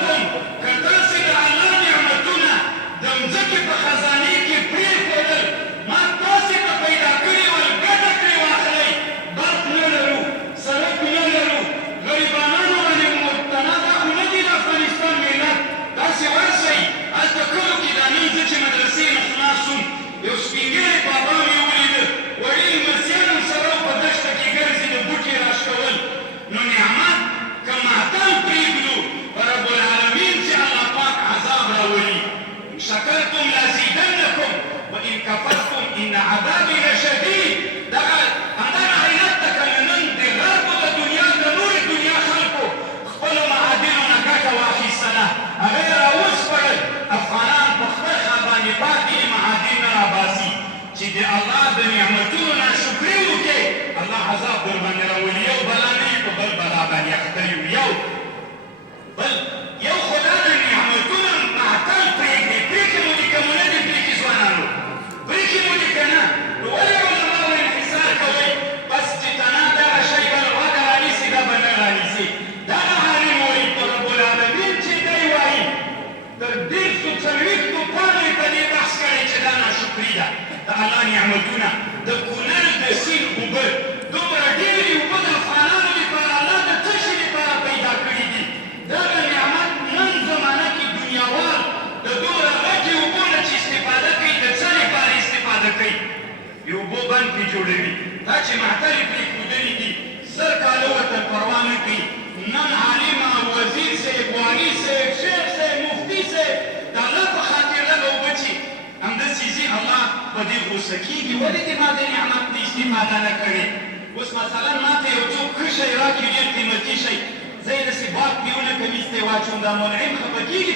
کوم که تاسې د الله نعمتونه د مځکې په خزانې کې پرېښودل ما تاسې ته پیدا کړي ول ګټه کړې واخلئ برق نه لرو سړک نه لرو غریبانانو باندې مبتلا دا خو نه دي د افغانستان ملت تاسې ورسئ هلته کلو کې دا نن زه چې مدرسې نه خلاص شوم یو سپین ږیری بابا مې ولیده وړې لمسیان ورسره په دښته کې ګرځي د بوټي راشکول نو نعمت که ماتم پرېږدو رب العالمین چې الله پاک عذاب راولي شکرتم لازیدنکم وان کفرتم ان عذابي لشدید دغه همدغه علت ته که نن د غربو د دنیا د نورې دنیا خلکو خپلو معادنو نه ګټه واخیستله هغه یې راوسپړل افغانان په خپل خوا باندې پاتې معادن نه راباسي چې د الله د نعمتونو ناشکري وکړې الله عذاب در باندې راولي یو بلا نه یې په بل بلا باندې اخته یو بل یو خو دا د نعمتونه معطل پرېږدي پرېښې مو دي که مو نه دي پرېښې ځوانانو پرېښې مو دي که نه نو ولې علماو انحصار کوئ بس چې تنه دغه شی به غوږه رانیسي دا به نه رانیسي دغه عالم وایي په رب العالمین چې دی وایي تر 140 پاڼې په دې بحث کړی چې دا ناشکري ده د الله نعمتونه د کونړ د سیند اوبه دومره ډېرې اوبه د افغانانو لپاره الله د څه شي لپاره پیدا کړي دي دغه نعمت نن زمانه کې دنیاوال د دومره غټې اوبو نه چې استفاده کوي د څه لپاره استفاده کوي د اوبو بند پرې جوړوي دا چې معطلې پرېښودلي دي 100 کاله ورته پروا نه کوي نن عالمه وزیر صاحب والي صاحب شیخ صاحب مفتي صاحب د الله په خاطر دغه اوبه چې همداسې ځي الله په دې غوسه کېږي ولې دې ما د نعمت نه استفاده نه کړې اوس مثلا ما ته یو څوک ښه شی راکړي ډېر قیمتي شی زه یې داسې باد کې ونه کمیس ته یې واچوم دا منعم خفه کېږي